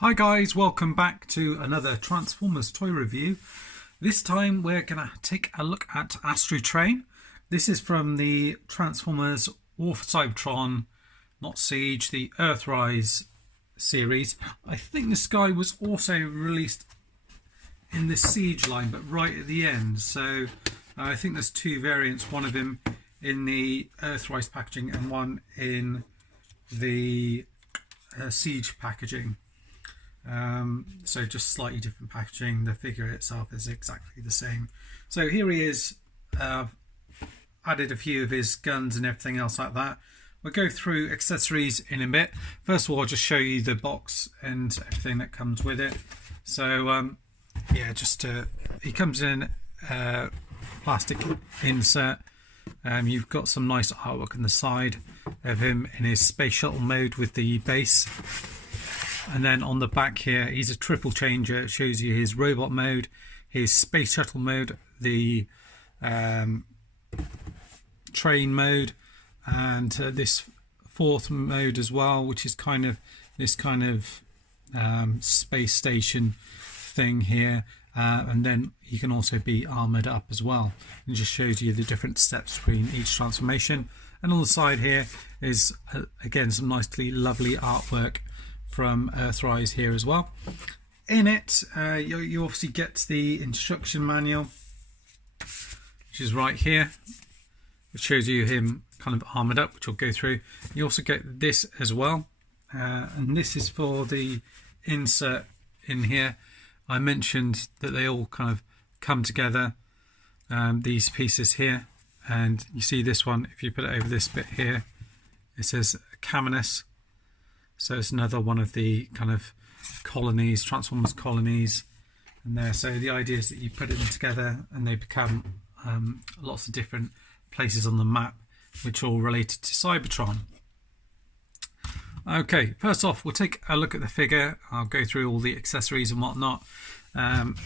Hi guys, welcome back to another Transformers toy review. This time we're going to take a look at Astrotrain. This is from the Transformers War for Cybertron, not Siege, the Earthrise series. I think this guy was also released in the Siege line, but right at the end. So I think there's two variants, one of him in the Earthrise packaging and one in the Siege packaging. So just slightly different packaging. The figure itself is exactly the same. So here he is, added a few of his guns and everything else like that. We'll go through accessories in a bit. First of all, I'll just show you the box and everything that comes with it. So yeah, he comes in plastic insert. You've got some nice artwork on the side of him in his space shuttle mode with the base. And then on the back here, he's a triple changer. It shows you his robot mode, his space shuttle mode, the train mode, and this fourth mode as well, which is kind of this kind of space station thing here. And then you can also be armored up as well. It just shows you the different steps between each transformation. And on the side here is again some nicely lovely artwork from Earthrise here as well. In it, you obviously get the instruction manual, which is right here, which shows you him kind of armored up, which we'll go through. You also get this as well, and this is for the insert in here. I mentioned that they all kind of come together, these pieces here, and you see this one, if you put it over this bit here, it says Caminus. So it's another one of the kind of colonies, Transformers colonies in there. So the idea is that you put them together and they become lots of different places on the map, which are all related to Cybertron. Okay, first off, we'll take a look at the figure. I'll go through all the accessories and whatnot.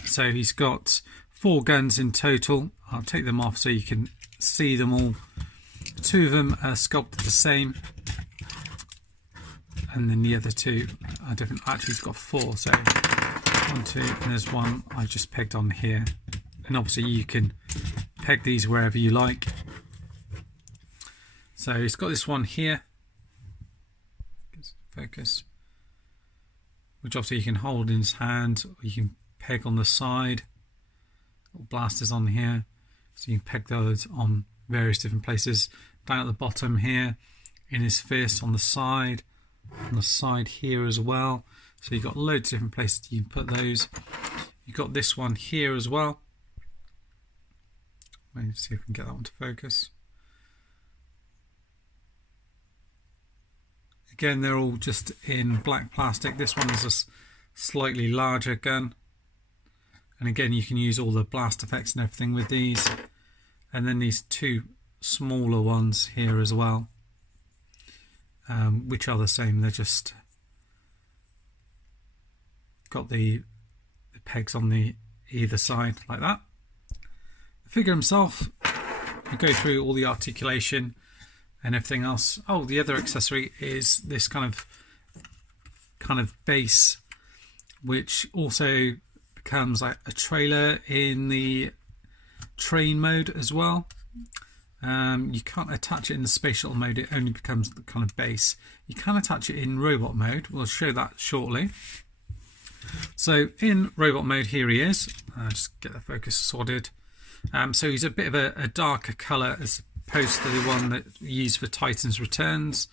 So he's got 4 guns in total. I'll take them off so you can see them all. 2 of them are sculpted the same, and then the other 2 are different. Actually, he's got 4, so 1, 2, and there's one I just pegged on here. And obviously you can peg these wherever you like. So he's got this one here, focus, which obviously you can hold in his hand, or you can peg on the side. Blasters on here, so you can peg those on various different places. Down at the bottom here, in his fist, on the side here as well. So you've got loads of different places you can put those. You've got this one here as well. Maybe see if we can get that one to focus. Again, they're all just in black plastic. This one is a slightly larger gun, and again you can use all the blast effects and everything with these. And then these 2 smaller ones here as well, which are the same. They're just got the pegs on the either side like that. The figure himself, we go through all the articulation and everything else. Oh, the other accessory is this kind of base, which also becomes like a trailer in the train mode as well. You can't attach it in the space shuttle mode, it only becomes the kind of base. You can attach it in robot mode, we'll show that shortly. So in robot mode, here he is. Just get the focus sorted. So he's a bit of a darker colour as opposed to the one that we use for Titan's Returns.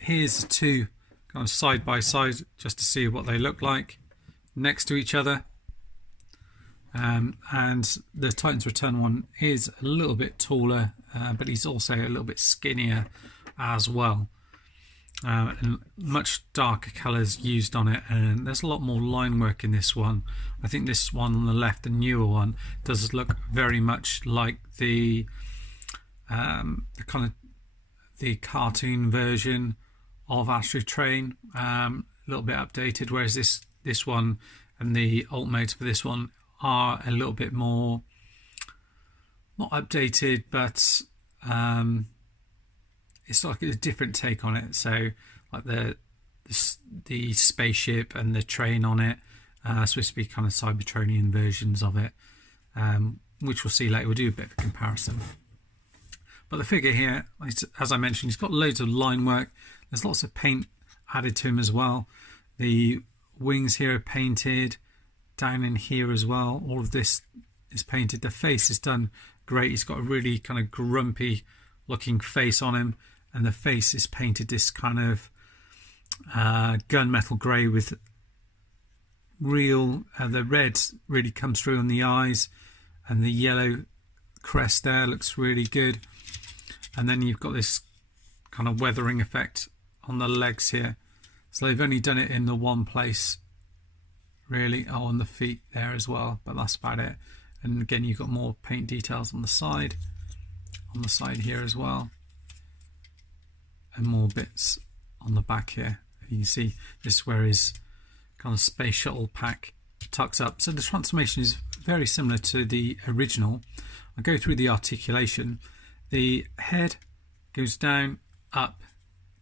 Here's the 2 kind of side by side, just to see what they look like next to each other. And the Titan's Return one is a little bit taller, but he's also a little bit skinnier as well. And much darker colours used on it, and there's a lot more line work in this one. I think this one on the left, the newer one, does look very much like the kind of the cartoon version of Astrotrain, a little bit updated, whereas this one and the alt modes for this one are a little bit more, not updated, but it's like a different take on it. So like the the spaceship and the train on it. Supposed to be kind of Cybertronian versions of it, which we'll see later. We'll do a bit of a comparison. But the figure here, as I mentioned, he's got loads of line work. There's lots of paint added to him as well. The wings here are painted, down in here as well. All of this is painted. The face is done great. He's got a really kind of grumpy looking face on him, and the face is painted this kind of gunmetal grey with real the red really comes through on the eyes, and the yellow crest there looks really good. And then you've got this kind of weathering effect on the legs here. So they've only done it in the one place really. Oh, on the feet there as well, but that's about it. And again, you've got more paint details on the side here as well, and more bits on the back here. You can see this is where his kind of space shuttle pack tucks up. So the transformation is very similar to the original. I'll go through the articulation. The head goes down, up,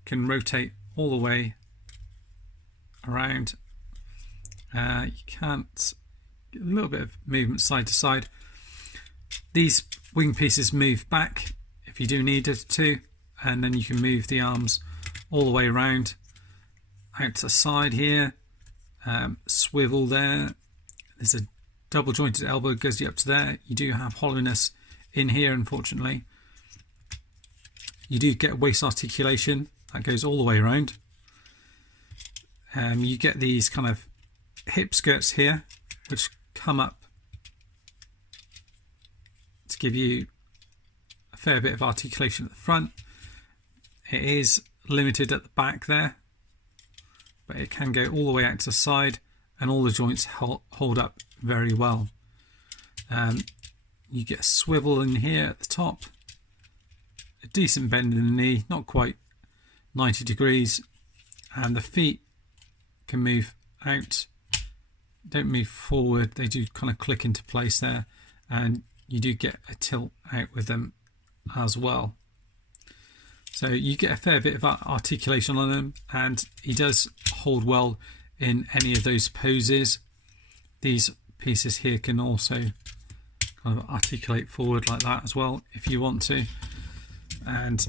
can rotate all the way around. You can't get a little bit of movement side to side. These wing pieces move back if you do need it to, and then you can move the arms all the way around out to the side here. Swivel there. There's a double jointed elbow, goes up to there. You do have hollowness in here, unfortunately. You do get waist articulation that goes all the way around. You get these kind of hip skirts here, which come up to give you a fair bit of articulation at the front. It is limited at the back there, but it can go all the way out to the side, and all the joints hold up very well. You get a swivel in here at the top, a decent bend in the knee, not quite 90 degrees, and the feet can move out, don't move forward. They do kind of click into place there, and you do get a tilt out with them as well. So you get a fair bit of articulation on him, and he does hold well in any of those poses. These pieces here can also kind of articulate forward like that as well if you want to. And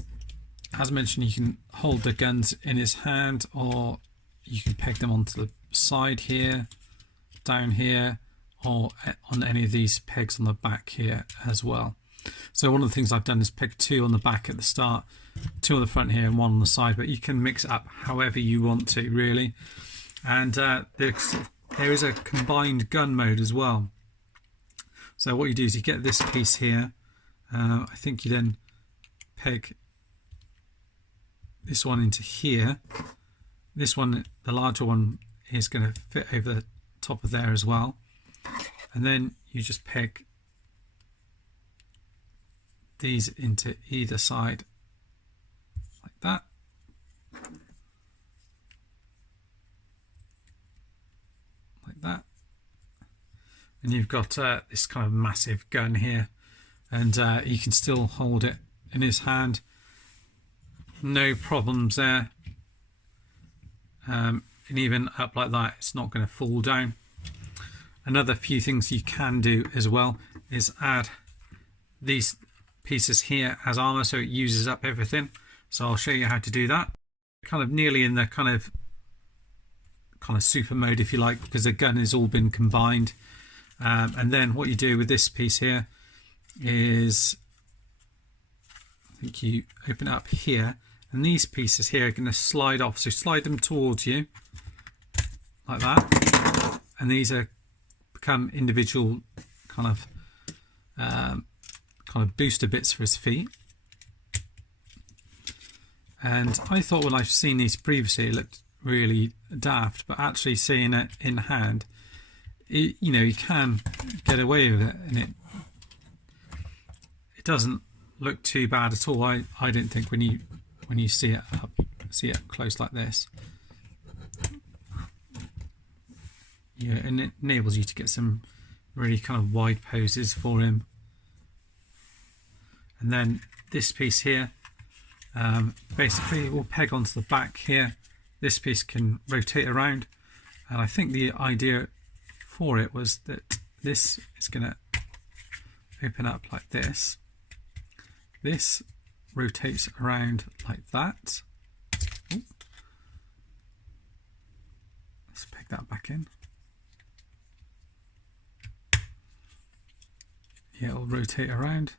as mentioned, you can hold the guns in his hand, or you can peg them onto the side here, down here, or on any of these pegs on the back here as well. So one of the things I've done is peg two on the back at the start, two on the front here, and one on the side, but you can mix it up however you want to, really. And there is a combined gun mode as well. So what you do is you get this piece here. I think you then peg this one into here. This one, the larger one, is going to fit over the top of there as well. And then you just peg these into either side like that. Like that. And you've got this kind of massive gun here, and you can still hold it in his hand. No problems there. And even up like that, it's not going to fall down. Another few things you can do as well is add these pieces here as armor, so it uses up everything. So I'll show you how to do that. Kind of nearly in the kind of super mode, if you like, because the gun has all been combined. And then what you do with this piece here is, I think you open it up here, and these pieces here are going to slide off. So slide them towards you like that, and these are become individual kind of booster bits for his feet. And I thought when I've seen these previously it looked really daft, but actually seeing it in hand, you know, you can get away with it, and it doesn't look too bad at all. I don't think when you see it up close like this. Yeah, and it enables you to get some really kind of wide poses for him. And then this piece here, basically will peg onto the back here, this piece can rotate around, and I think the idea for it was that this is going to open up like this. This rotates around like that. Ooh. Let's peg that back in. Yeah, it'll rotate around,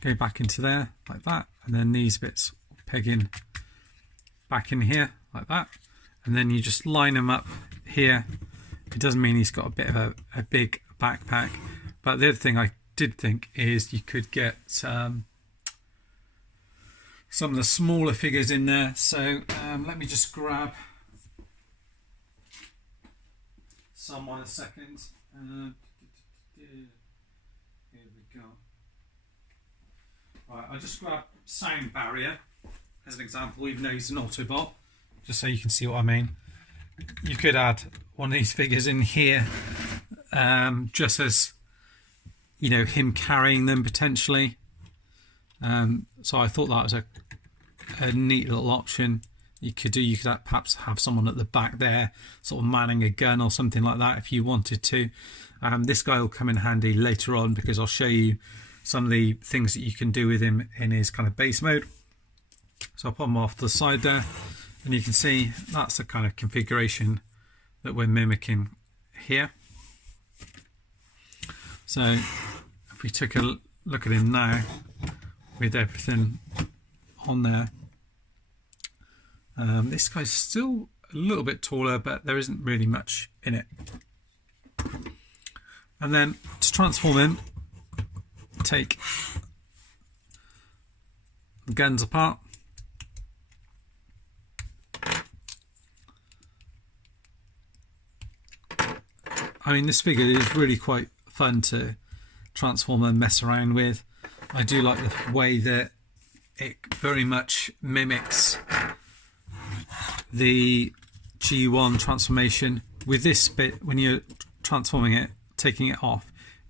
go back into there like that, and then these bits will peg in back in here like that, and then you just line them up here. It doesn't mean he's got a bit of a big backpack, but the other thing I did think is you could get some of the smaller figures in there. So let me just grab someone a second. Here we go. Right, I'll just grab Sound Barrier as an example, even though he's an Autobot, just so you can see what I mean. You could add one of these figures in here, just as, you know, him carrying them potentially. So I thought that was a neat little option you could do. You could perhaps have someone at the back there sort of manning a gun or something like that if you wanted to. This guy will come in handy later on, because I'll show you some of the things that you can do with him in his kind of base mode. So I'll put him off to the side there, and you can see that's the kind of configuration that we're mimicking here. So if we took a look at him now with everything on there, this guy's still a little bit taller, but there isn't really much in it. And then to transform him, take the guns apart. I mean, this figure is really quite fun to transform and mess around with. I do like the way that it very much mimics the G1 transformation. With this bit, when you're transforming it, taking it off,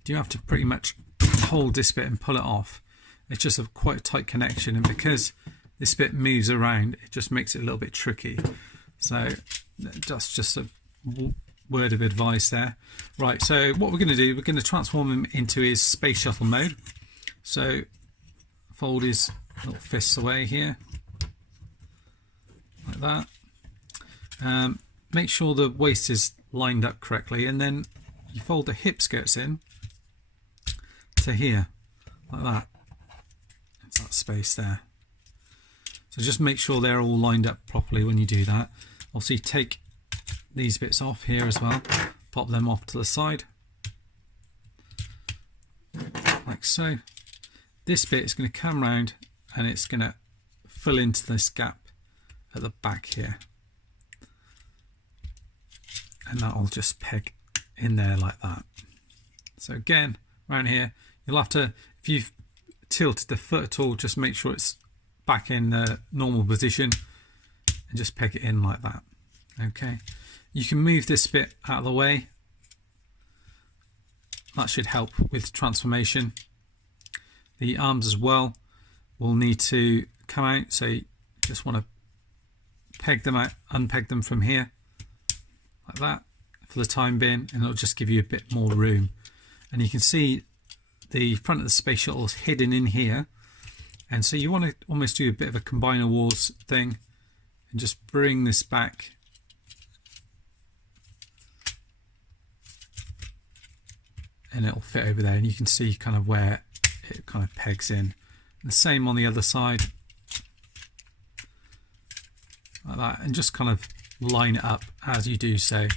you have to pretty much hold this bit and pull it off. It's just a quite tight connection, and because this bit moves around, it just makes it a little bit tricky. So that's just a word of advice there. Right, so what we're going to do, we're going to transform him into his space shuttle mode. So fold his little fists away here like that. Make sure the waist is lined up correctly, and then you fold the hip skirts in to here like that. That's that space there. So just make sure they're all lined up properly when you do that. Also, take these bits off here as well, pop them off to the side like so. This bit is going to come round and it's going to fill into this gap at the back here, and that'll just peg in there like that. So again, around here, you'll have to, if you've tilted the foot at all, just make sure it's back in the normal position and just peg it in like that. Okay, you can move this bit out of the way. That should help with transformation. The arms as well will need to come out, so you just want to peg them out, unpeg them from here like that for the time being, and it'll just give you a bit more room. And you can see the front of the space shuttle is hidden in here, and so you want to almost do a bit of a combiner wars thing and just bring this back and it'll fit over there, and you can see kind of where it kind of pegs in. And the same on the other side like that, and just kind of line it up as you do so.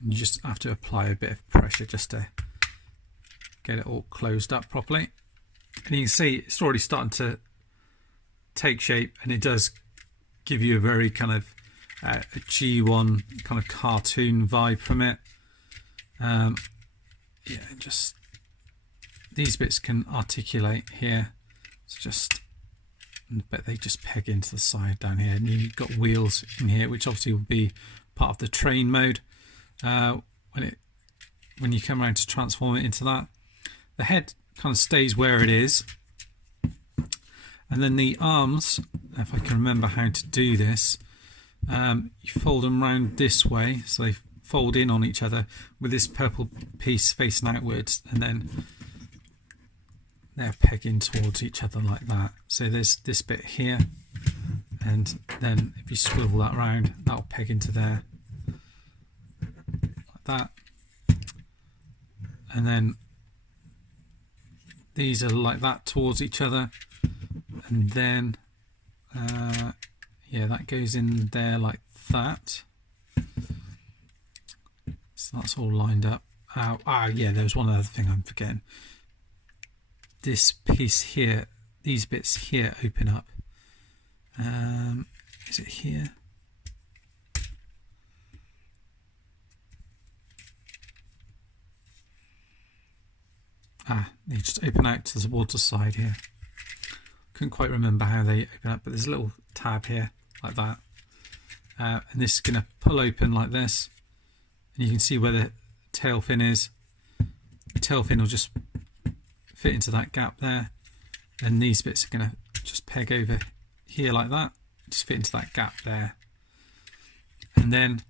And you just have to apply a bit of pressure just to get it all closed up properly. And you can see it's already starting to take shape, and it does give you a very kind of a G1 kind of cartoon vibe from it. Yeah, just these bits can articulate here. It's just, but they just peg into the side down here, and you've got wheels in here, which obviously will be part of the train mode. When you come around to transform it into that, the head kind of stays where it is, And then the arms, if I can remember how to do this, you fold them round this way, so they fold in on each other with this purple piece facing outwards, and then they're pegging towards each other like that. So there's this bit here, and then if you swivel that round, that'll peg into there like that. And then these are like that towards each other, and then yeah, that goes in there like that. So that's all lined up. Yeah, there was one other thing I'm forgetting. This piece here, these bits here open up. Is it here? They just open out towards the side here. Couldn't quite remember how they open up, but there's a little tab here like that. And this is going to pull open like this. And you can see where the tail fin is. The tail fin will just fit into that gap there. And these bits are going to just peg over here like that. Just fit into that gap there. And then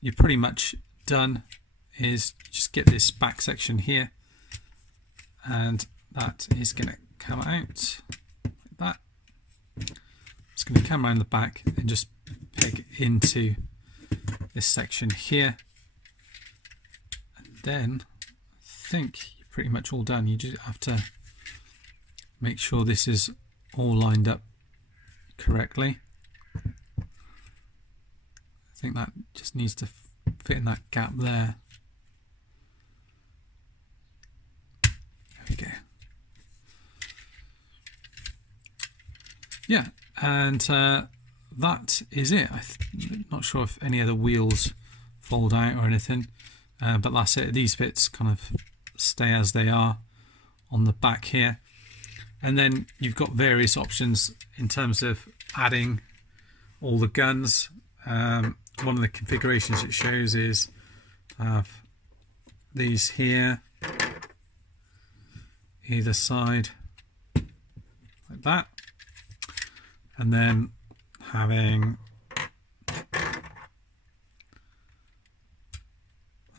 you're pretty much done. Is just get this back section here. And that is going to come out like that. It's going to come around the back and just peg into this section here. And then I think you're pretty much all done. You just have to make sure this is all lined up correctly. I think that just needs to fit in that gap there. There we go. Yeah, and that is it. I'm not sure if any other wheels fold out or anything, but that's it. These bits kind of stay as they are on the back here. And then you've got various options in terms of adding all the guns. One of the configurations it shows is to have these here, either side, like that. And then having, I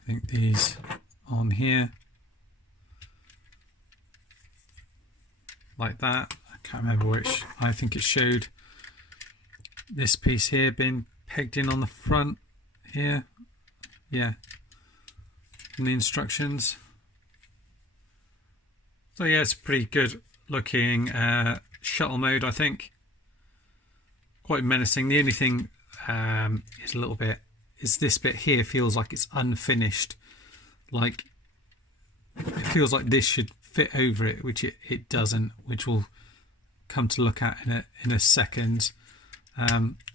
think, these on here, like that. I can't remember which. I think it showed this piece here being pegged in on the front here. Yeah, in the instructions. So yeah, it's a pretty good looking shuttle mode, I think. Quite menacing. The only thing is a little bit, is this bit here feels like it's unfinished. Like, it feels like this should fit over it, which it doesn't, which we'll come to look at in a second.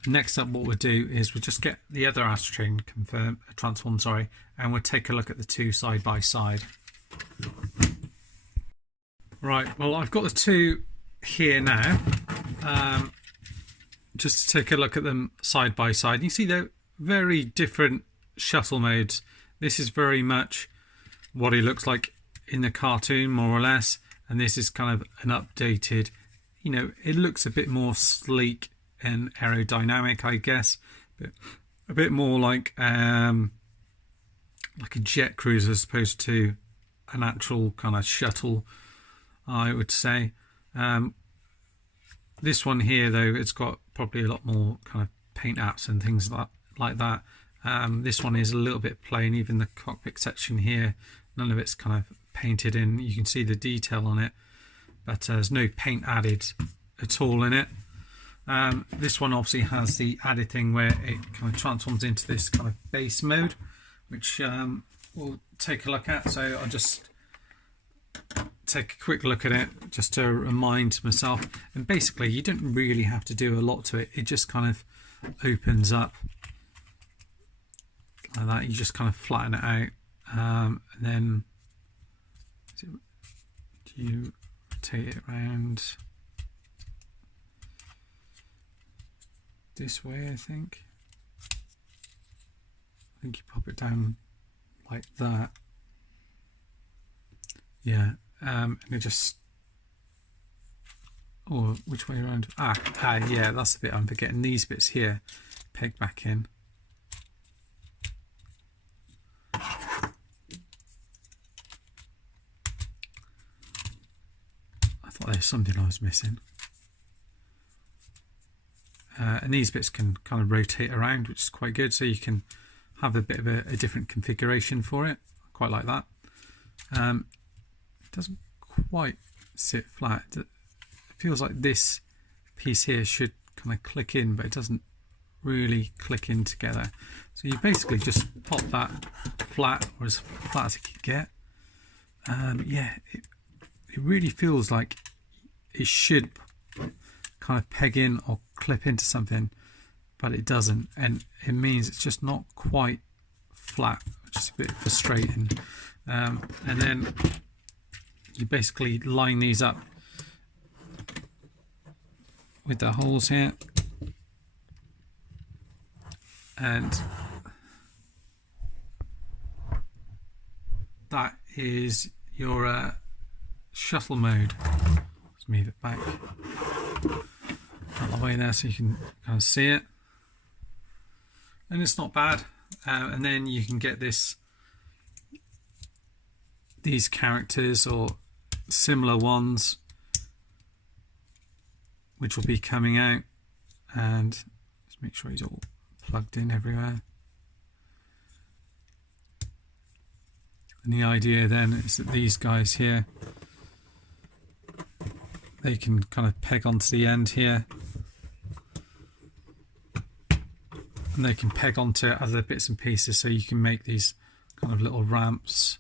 Next up, what we'll do is we'll just get the other Astrotrain transform, sorry, and we'll take a look at the two side by side. Right, well, I've got the two here now. Just to take a look at them side by side. You see they're very different shuttle modes. This is very much what he looks like in the cartoon, more or less, and this is kind of an updated, you know, it looks a bit more sleek and aerodynamic, I guess, but a bit more like a jet cruiser as opposed to an actual kind of shuttle, I would say. This one here, though, it's got probably a lot more kind of paint apps and things like that. This one is a little bit plain. Even the cockpit section here, none of it's kind of painted in. You can see the detail on it, but there's no paint added at all in it. This one obviously has the added thing where it kind of transforms into this kind of base mode, which we'll take a look at. So I'll just take a quick look at it just to remind myself. And basically you don't really have to do a lot to it. It just kind of opens up like that. You just kind of flatten it out, and then do you rotate it around this way? I think you pop it down like that. Yeah, and it just or which way around? Yeah, that's the bit I'm forgetting. These bits here peg back in. I thought there was something I was missing. And these bits can kind of rotate around, which is quite good, so you can have a bit of a different configuration for it. I quite like that. It doesn't quite sit flat. It feels like this piece here should kind of click in, but it doesn't really click in together. So you basically just pop that flat, or as flat as it can get. Yeah, it really feels like it should kind of peg in or clip into something, but it doesn't, and it means it's just not quite flat, which is a bit frustrating. And then you basically line these up with the holes here, and that is your shuttle mode. Let's move it back out of the way there so you can kind of see it, and it's not bad. And then you can get these characters or similar ones which will be coming out, and just make sure he's all plugged in everywhere. And the idea then is that these guys here, they can kind of peg onto the end here, and they can peg onto other bits and pieces, so you can make these kind of little ramps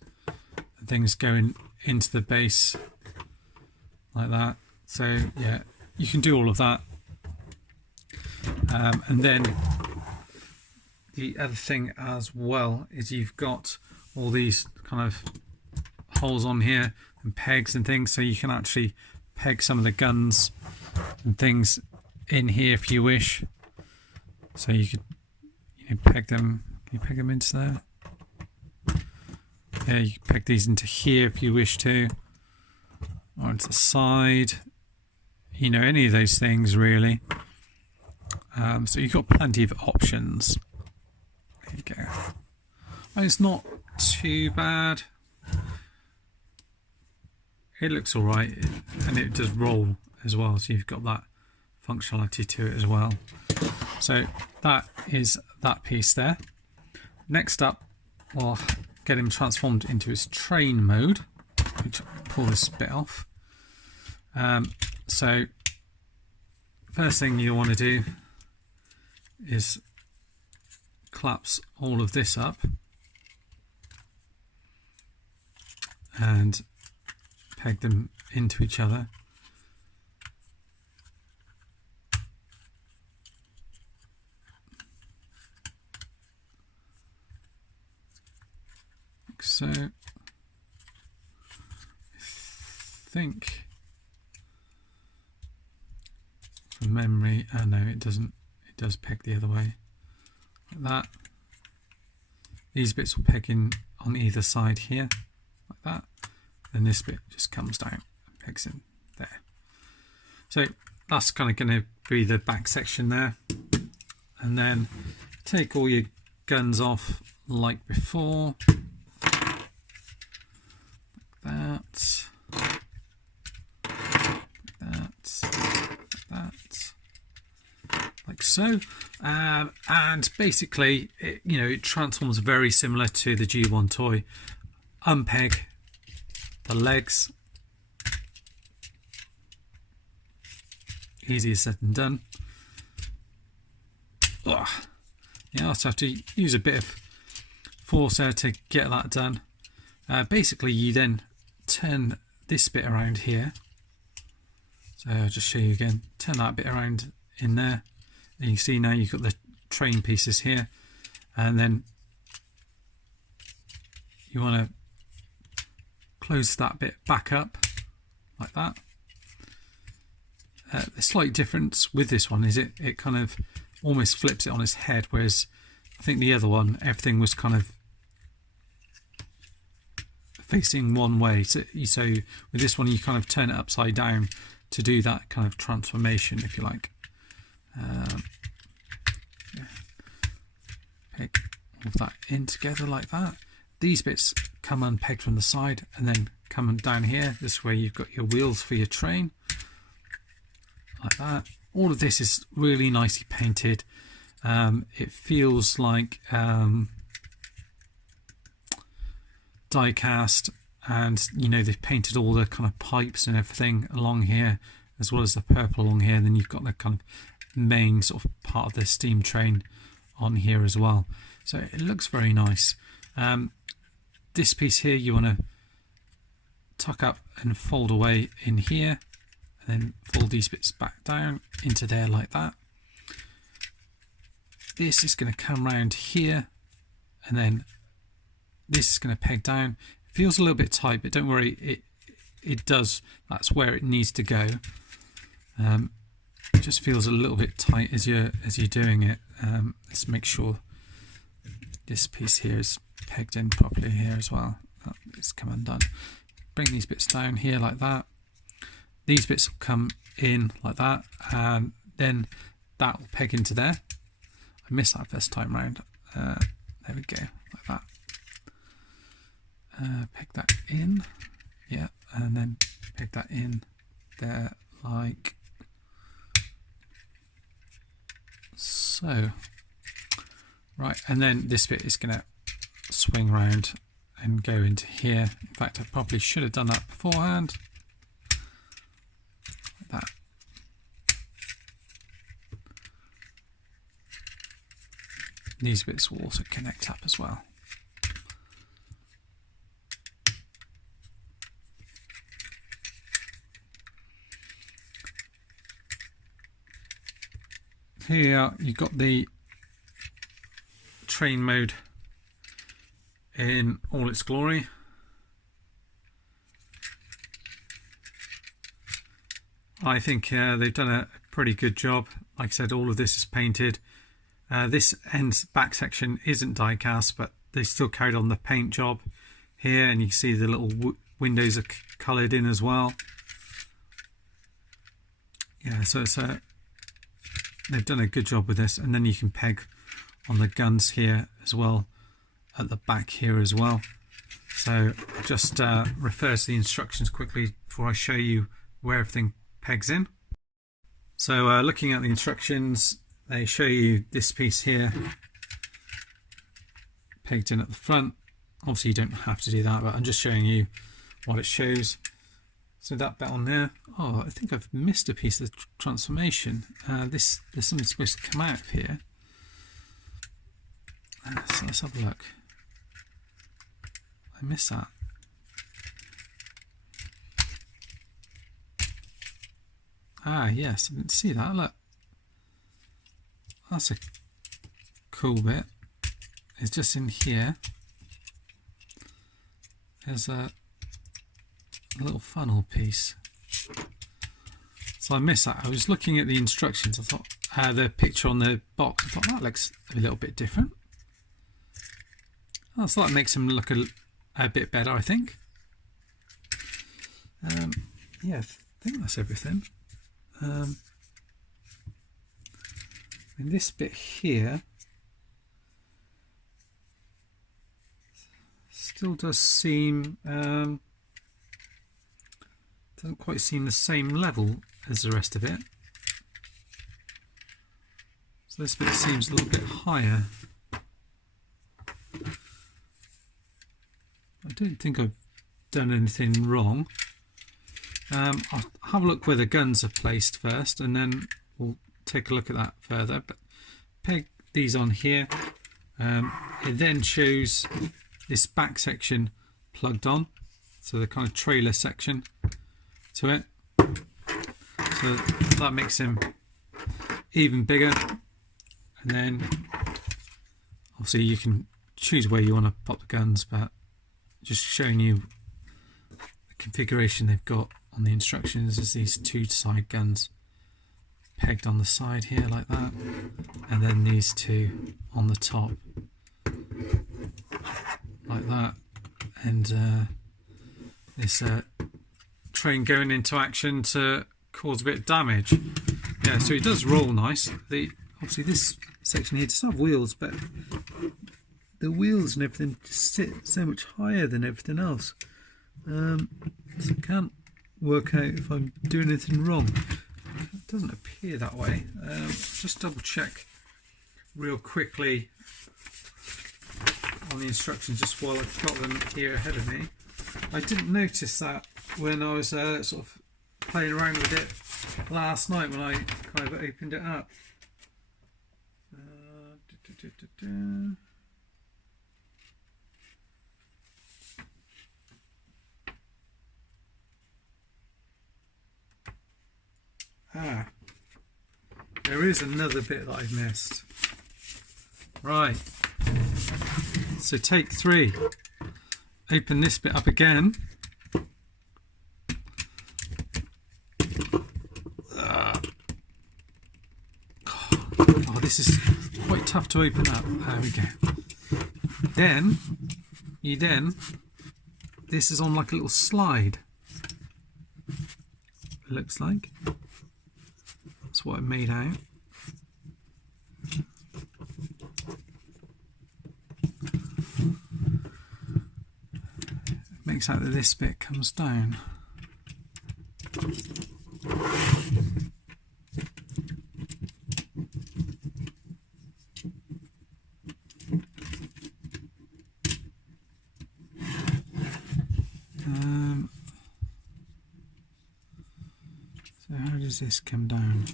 and things going into the base like that. So yeah, you can do all of that. And then the other thing as well is you've got all these kind of holes on here and pegs and things, so you can actually peg some of the guns and things in here if you wish. So you could, peg them. Can you peg them into there? Yeah, you can peg these into here if you wish to, or into the side. Any of those things really. So you've got plenty of options. There you go. And it's not too bad. It looks alright, and it does roll as well, so you've got that functionality to it as well. So that is that piece there. Next up, we'll get him transformed into his train mode, which I'll pull this bit off. So first thing you want to do is collapse all of this up and peg them into each other. Like so. I think from memory, no, it doesn't. It does peg the other way, like that. These bits will peg in on either side here, like that. Then this bit just comes down and pegs in there. So that's kind of going to be the back section there. And then take all your guns off like before. Like that. Like so. And basically, it transforms very similar to the G1 toy. Unpeg the legs. Easier said than done. Ugh. Yeah, I also have to use a bit of force there to get that done. Basically, you then turn this bit around here. So I'll just show you again. Turn that bit around in there. And you see now you've got the train pieces here. And then you want to close that bit back up like that. The slight difference with this one is it kind of almost flips it on its head, whereas I think the other one, everything was kind of facing one way. So with this one, you kind of turn it upside down to do that kind of transformation, if you like. Yeah. Peg all of that in together like that. These bits come unpegged from the side and then come down here. This is where you've got your wheels for your train, like that. All of this is really nicely painted. It feels like die cast, and you know, they've painted all the kind of pipes and everything along here, as well as the purple along here. Then you've got the kind of main sort of part of the steam train on here as well. So it looks very nice. This piece here you want to tuck up and fold away in here, and then fold these bits back down into there like that. This is going to come around here, and then this is going to peg down. It feels a little bit tight, but don't worry, it does. That's where it needs to go. It just feels a little bit tight as you're doing it. Let's make sure this piece here is pegged in properly here as well. It's come undone. Bring these bits down here like that. These bits will come in like that, and then that will peg into there. I missed that first time round. There we go, like that. Peg that in, yeah, and then peg that in there like so. Right, and then this bit is going to swing round and go into here. In fact, I probably should have done that beforehand. Like that. These bits will also connect up as well. Here you've got the train mode in all its glory. I think they've done a pretty good job. Like I said, all of this is painted. This end back section isn't die cast, but they still carried on the paint job here, and you can see the little windows are coloured in as well. Yeah, so it's they've done a good job with this. And then you can peg on the guns here as well, at the back here as well. So I'll just refer to the instructions quickly before I show you where everything pegs in. So looking at the instructions, they show you this piece here pegged in at the front. Obviously you don't have to do that, but I'm just showing you what it shows. So that bit on there. Oh, I think I've missed a piece of the transformation. There's something supposed to come out of here. So let's have a look. I missed that. Ah, yes, I didn't see that. Look. That's a cool bit. It's just in here. There's a little funnel piece. So I missed that. I was looking at the instructions. I thought the picture on the box. I thought that looks a little bit different. Oh, so that makes them look a bit better, I think. Yeah, I think that's everything. And this bit here still does seem doesn't quite seem the same level as the rest of it. So this bit seems a little bit higher. I don't think I've done anything wrong. I'll have a look where the guns are placed first, and then we'll take a look at that further. But peg these on here. It then shows this back section plugged on, so the kind of trailer section to it. So that makes him even bigger. And then obviously you can choose where you want to pop the guns, but just showing you the configuration they've got on the instructions is these two side guns pegged on the side here like that, and then these two on the top like that, and this train going into action to cause a bit of damage. Yeah, so it does roll nice. Obviously this section here does have wheels, but the wheels and everything just sit so much higher than everything else. So I can't work out if I'm doing anything wrong. It doesn't appear that way. Just double check real quickly on the instructions just while I've got them here ahead of me. I didn't notice that when I was sort of playing around with it last night when I kind of opened it up. There is another bit that I've missed. Right, so take 3. Open this bit up again. Oh, this is quite tough to open up. There we go. Then, this is on like a little slide. It looks like. That's what it made out. It makes out that this bit comes down. So how does this come down?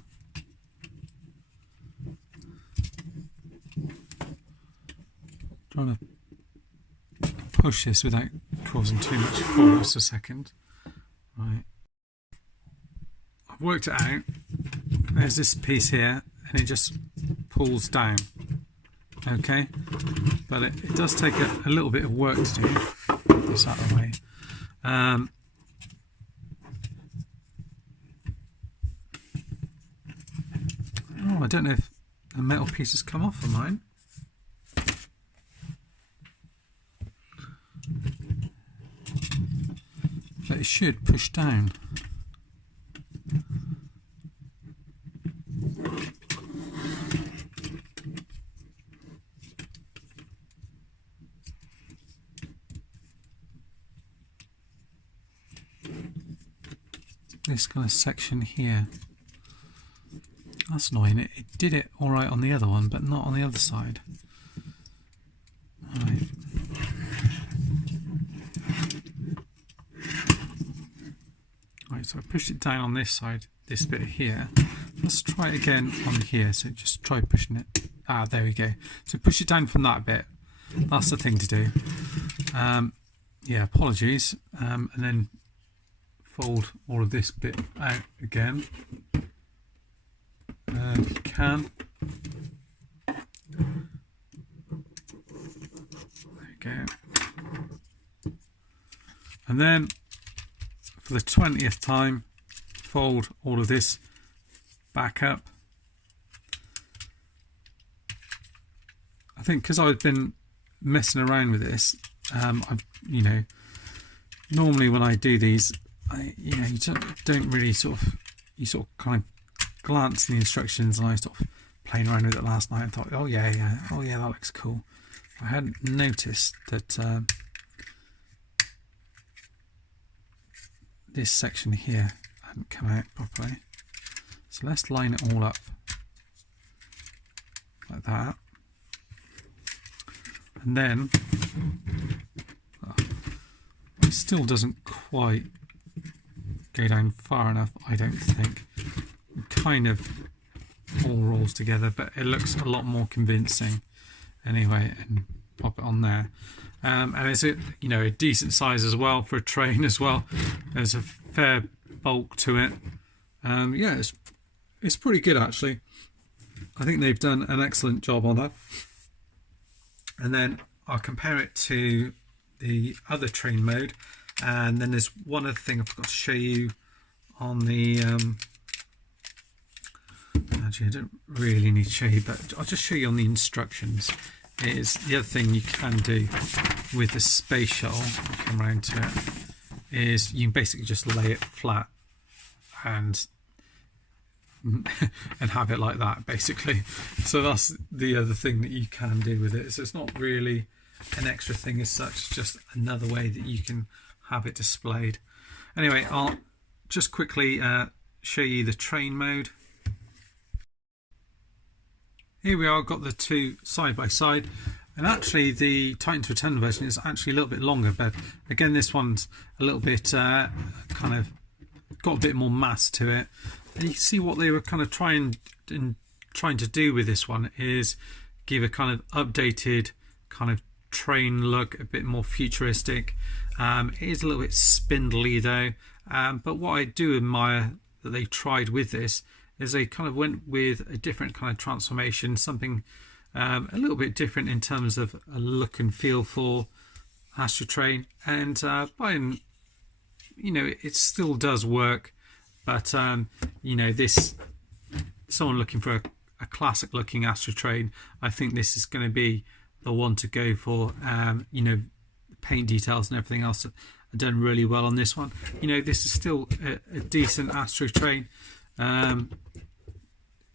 Trying to push this without causing too much force a second. Right. I've worked it out. There's this piece here and it just pulls down. Okay. But it does take a little bit of work to do. Put this out of the way. Oh, I don't know if the metal pieces come off of mine. But it should push down. This kind of section here. That's annoying. It did it alright on the other one, but not on the other side. Right. Right, so I pushed it down on this side, this bit here. Let's try it again on here. So just try pushing it. Ah, there we go. So push it down from that bit. That's the thing to do. Yeah, apologies. And then fold all of this bit out again. If you can. There you go. And then for the 20th time, fold all of this back up. I think because I've been messing around with this, I've, you know, normally when I do these, you know, you don't really sort of kind of glance in the instructions, and I sort of playing around with it last night and thought, oh yeah, that looks cool. I hadn't noticed that this section here hadn't come out properly. So let's line it all up like that, and then it still doesn't quite go down far enough, I don't think. It kind of all rolls together, but it looks a lot more convincing anyway, and pop it on there. And it's a, you know, a decent size as well for a train as well. There's a fair bulk to it. Yeah, it's pretty good actually. I think they've done an excellent job on that. And then I'll compare it to the other train mode. And then there's one other thing I forgot to show you on the actually I don't really need to show you, but I'll just show you on the instructions. Is the other thing you can do with the space shuttle, come around to it, is you can basically just lay it flat and and have it like that, basically. So that's the other thing that you can do with it. So it's not really an extra thing as such, just another way that you can have it displayed. Anyway, I'll just quickly show you the train mode. Here we are, got the two side by side, and actually the Titans Return version is actually a little bit longer, but again this one's a little bit kind of got a bit more mass to it. And you can see what they were kind of trying to do with this one is give a kind of updated kind of train look, a bit more futuristic. It is a little bit spindly though, but what I do admire that they tried with this is they kind of went with a different kind of transformation, something a little bit different in terms of a look and feel for Astrotrain, and you know, it still does work, but you know, this, someone looking for a classic looking Astrotrain, I think this is going to be the one to go for. You know, paint details and everything else are done really well on this one. You know, this is still a decent Astrotrain.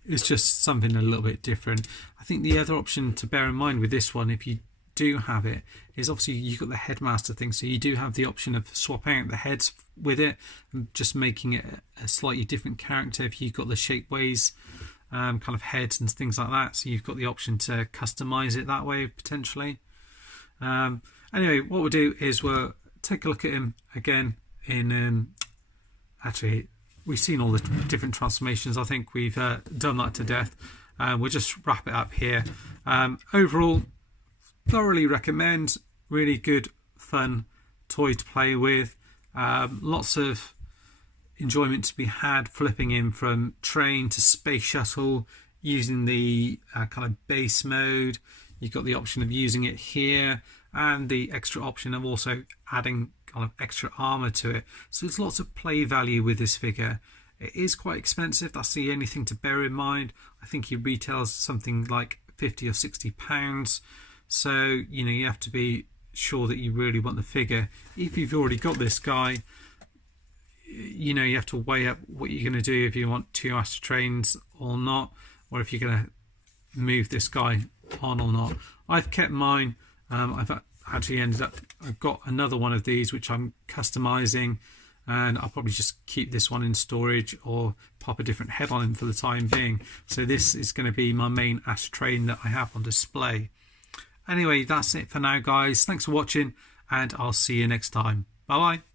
It's just something a little bit different. I think the other option to bear in mind with this one, if you do have it, is obviously you've got the headmaster thing, so you do have the option of swapping out the heads with it and just making it a slightly different character if you've got the Shapeways kind of heads and things like that. So you've got the option to customize it that way potentially. Anyway, what we'll do is we'll take a look at him again in actually, we've seen all the different transformations. I think we've done that to death. We'll just wrap it up here. Overall, thoroughly recommend. Really good, fun toy to play with. Lots of enjoyment to be had flipping him from train to space shuttle using the kind of base mode. You've got the option of using it here and the extra option of also adding kind of extra armor to it. So there's lots of play value with this figure. It is quite expensive, that's the only thing to bear in mind. I think he retails something like 50 or 60 pounds. So, you know, you have to be sure that you really want the figure. If you've already got this guy, you know, you have to weigh up what you're going to do, if you want two Astrotrains or not, or if you're going to move this guy on or not. I've kept mine. I've actually ended up, I've got another one of these which I'm customizing, and I'll probably just keep this one in storage or pop a different head on him for the time being. So this is going to be my main Astrotrain that I have on display. Anyway, that's it for now, guys. Thanks for watching, and I'll see you next time. Bye bye.